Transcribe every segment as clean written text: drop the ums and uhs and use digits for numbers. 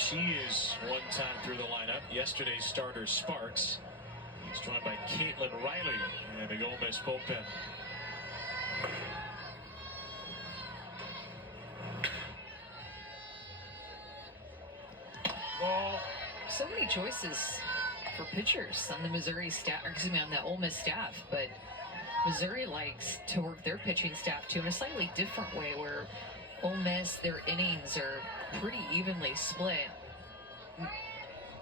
She is one time through the lineup. Yesterday's starter, Sparks. He's joined by Caitlin Riley and the Ole Miss bullpen. So many choices for pitchers on the Missouri staff, on the Ole Miss staff, but Missouri likes to work their pitching staff too in a slightly different way, where Ole Miss, their innings are pretty evenly split.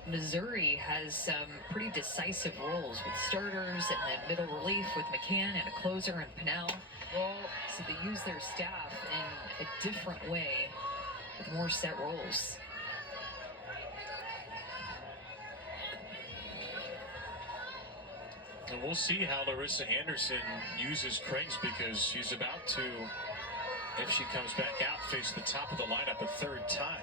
Missouri has some pretty decisive roles with starters and then middle relief with McCann and a closer and Pennell. So they use their staff in a different way with more set roles. And we'll see how Larissa Anderson uses Krings, because she's about to, if she comes back out, face the top of the lineup a third time.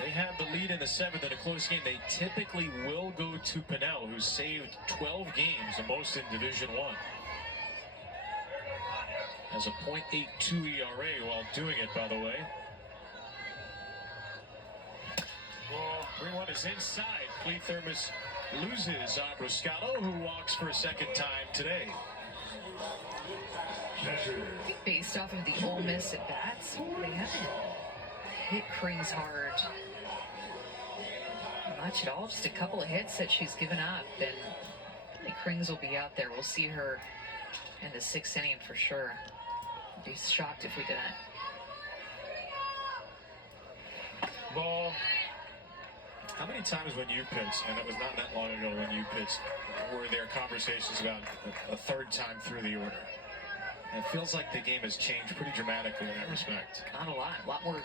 They have the lead in the seventh in a close game. They typically will go to Pennell, who saved 12 games, the most in Division I. Has a .82 ERA while doing it, by the way. 3-1 is inside. Clee Thermos loses Abroscato, who walks for a second time today. I think based off of the Ole Miss at bats, they haven't hit Krings hard much at all. Just a couple of hits that she's given up, and I think Krings will be out there. We'll see her in the sixth inning for sure. I'd be shocked if we didn't. Ball. How many times when you pitched, and it was not that long ago when you pitched, were there conversations about a third time through the order? And it feels like the game has changed pretty dramatically in that respect. Not a lot more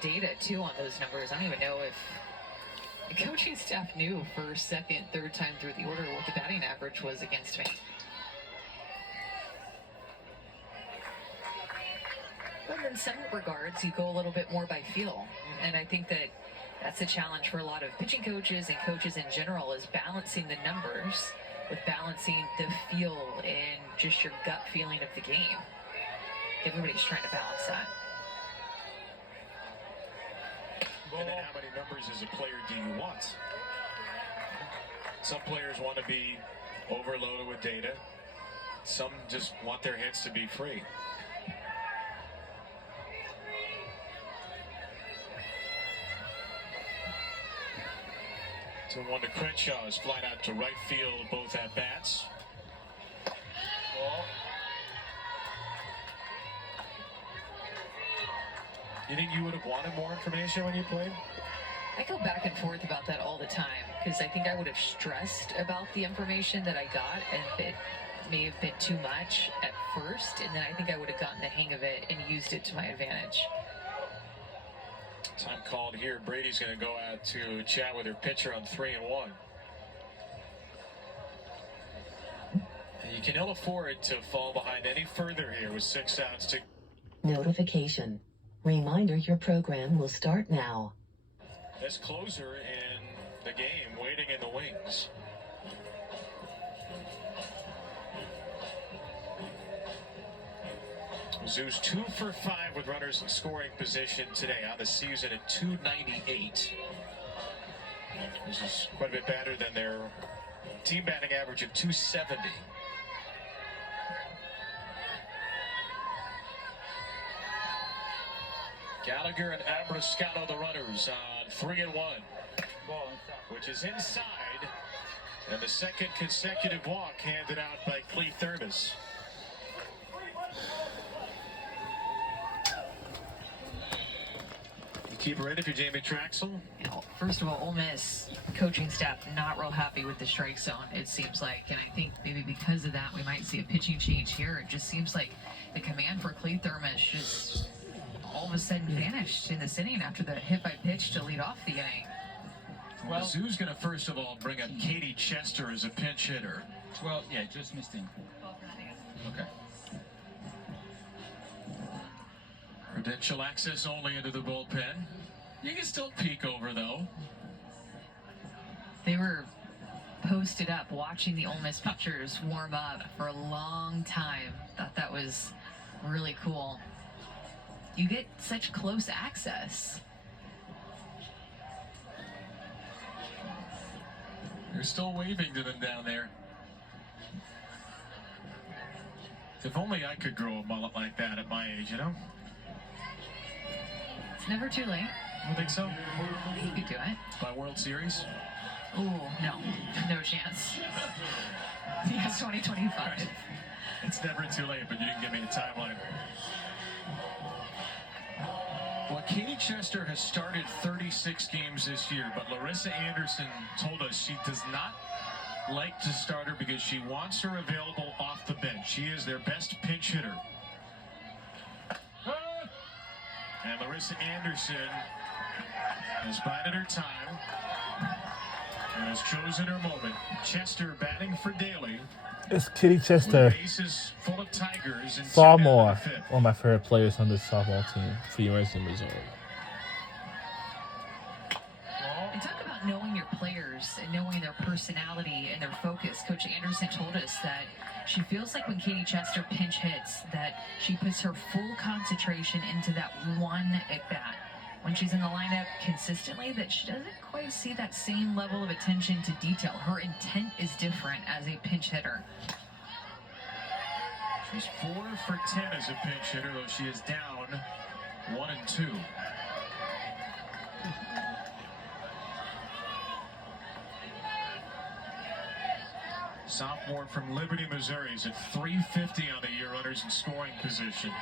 data too on those numbers. I don't even know if the coaching staff knew first, second, third time through the order what the batting average was against me. But in some regards, you go a little bit more by feel, and I think that that's a challenge for a lot of pitching coaches and coaches in general, is balancing the numbers with balancing the feel and just your gut feeling of the game. Everybody's trying to balance that. And then how many numbers as a player do you want? Some players want to be overloaded with data. Some just want their hits to be free. So one to Crenshaw is flying out to right field, both at bats. You think you would have wanted more information when you played? I go back and forth about that all the time, because I think I would have stressed about the information that I got, and it may have been too much at first, and then I think I would have gotten the hang of it and used it to my advantage. Time called here. Brady's going to go out to chat with her pitcher on 3-1. And you can ill afford to fall behind any further here with 6 outs to... Notification. Reminder, your program will start now. This closer in the game, waiting in the wings. Mizzou's 2 for 5 with runners in scoring position today on the season at .298. This is quite a bit better than their team batting average of .270. Gallagher and Abroscato, the runners, on 3-1, which is inside, and the second consecutive walk handed out by Clee Thermos. You keep her in if you're Jamie Traxel? You know, first of all, Ole Miss coaching staff not real happy with the strike zone, it seems like, and I think maybe because of that we might see a pitching change here. It just seems like the command for Clee Thermos just all of a sudden vanished in this inning after the hit by pitch to lead off the inning. Well, Mizzou's going to first of all bring up Katie Chester as a pinch hitter. Well, yeah, just missed him. Okay. Credential access only into the bullpen. You can still peek over, though. They were posted up watching the Ole Miss pitchers warm up for a long time. Thought that was really cool. you get such close access. You're still waving to them down there. If only I could grow a mullet like that at my age, you know? It's never too late. You don't think so? You could do it. By World Series? Oh, no chance. Yes, 2025. It's never too late, but you didn't give me a timeline. Well, Katie Chester has started 36 games this year, but Larissa Anderson told us she does not like to start her because she wants her available off the bench. She is their best pinch hitter. And Larissa Anderson has bided her time and has chosen her moment. Chester batting for Daly. It's Kitty Chester, Bases full of Tigers in sophomore, 2nd. one of my favorite players on this softball team for University of Missouri. And talk about knowing your players and knowing their personality and their focus. Coach Anderson told us that she feels like when Katie Chester pinch hits, that she puts her full concentration into that one at bat. When she's in the lineup consistently, that she doesn't quite see that same level of attention to detail. Her intent is different as a pinch hitter. She's 4 for 10 as a pinch hitter, though she is down 1 and 2. Sophomore from Liberty, Missouri is at .350 on the year, runners in scoring position.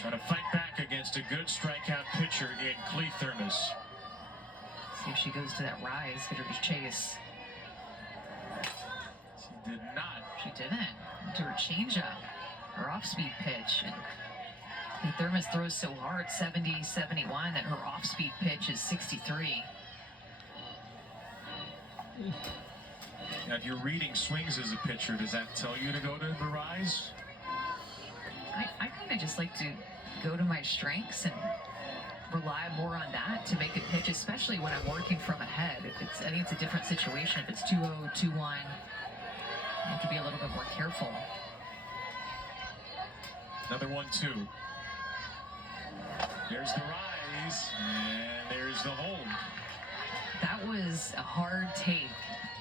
Trying to fight back against a good strikeout pitcher in Clee Thermos. See if she goes to that rise, get her to chase. She did not. She didn't. To her changeup, her off-speed pitch. And Clee Thermos throws so hard, 70, 71, that her off-speed pitch is 63. Now, if you're reading swings as a pitcher, does that tell you to go to the rise? I kind of just like to go to my strengths and rely more on that to make a pitch, especially when I'm working from ahead. I think it's a different situation. If it's 2-0, 2-1, you have to be a little bit more careful. Another 1-2. There's the rise, and there's the hold. That was a hard take,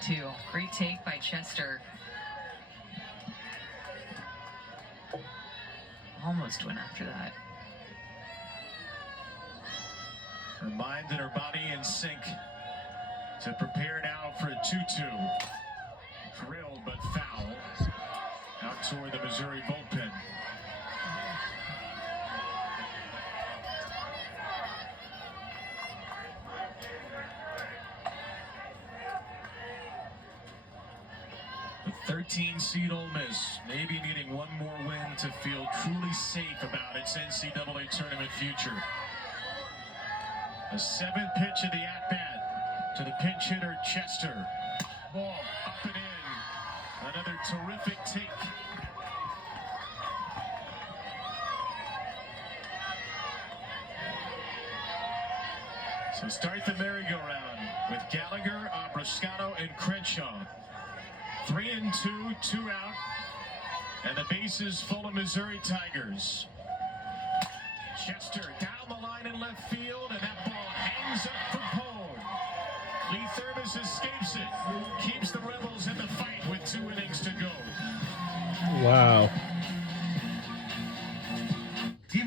too. Great take by Chester. Almost went after that. Her mind and her body in sync to prepare now for a 2-2. Drilled but foul out toward the Missouri bullpen. The 13 seed Ole Miss maybe needing one more win to feel truly safe about its NCAA tournament future. The 7th pitch of the at-bat to the pinch hitter Chester. Ball up and in. Another terrific take. So start the merry-go-round with Gallagher, Abrascato, and Crenshaw. 3 and 2, 2 out, and the bases full of Missouri Tigers. Chester down the line in left field, and that ball hangs up for Poe. Clee Thermos escapes it, keeps the Rebels in the fight with 2 innings to go. Wow.